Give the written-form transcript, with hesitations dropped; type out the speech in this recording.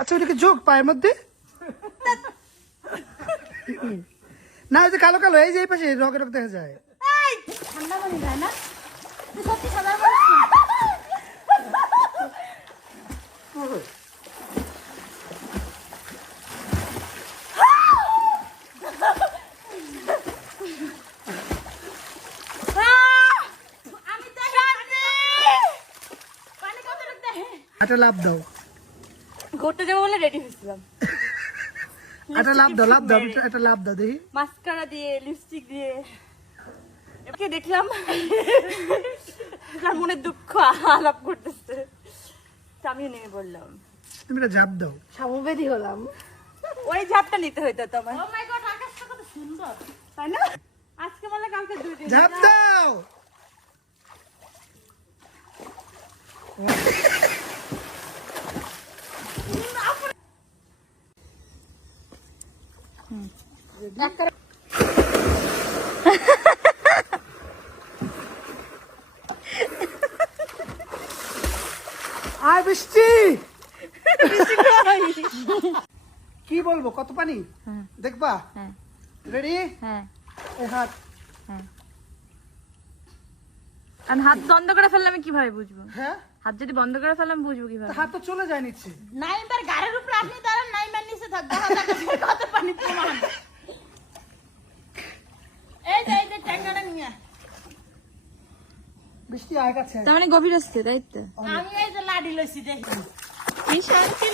আচ্ছা ওইটাকে যোগ পায়ের মধ্যে না, এই যে কালো কালো, এই যে এই পাশে রগে রগ দেখা যায়। ঠান্ডা পানি যায় না, তুই সত্যি সাদা মানুষ না। একটা লাভ দাও, ঘুরতে যাবো বলে রেডি হয়েছিলাম, একটা লাভ দাও, লাভ দাও, একটা লাভ দাও দেখি। মাস্কারা দিয়ে লিপস্টিক দিয়ে এবারে দেখলাম তার মনে দুঃখ আলাপ করতেছে, আমিও নেমে পড়লাম। তুমি একটা ঝাপ দাও। সমবেদী হলাম, ওই ঝাপটা নিতে হইতো তোমার। ও মাই গড, আকাশটা কত সুন্দর, তাই না? আজকে বলে কালকে দুই দিন ঝাপ দাও। আয় বৃষ্টি, কি বলবো, কত পানি দেখবা? রেডি? হ্যাঁ, এই হাত, আমি হাত বন্ধ করে ফেললে আমি কিভাবে বুঝবো? হ্যাঁ হাত যদি বন্ধ করে ফেললাম বুঝবো কিভাবে? হাত তো চলে যায় নিচ্ছে। নাইমার গাড়ির উপরে আপনি দাঁড়ান, নাইমার নিচে থাকবে, কত পানি প্রমাণ। এই যে ট্যাঙ্গাটা নিয়ে বৃষ্টি আয় কাছে। তার মানে গভীর আসছে, তাই তো? আমি এই যে লাডি লইছি দেখি এই শান্তি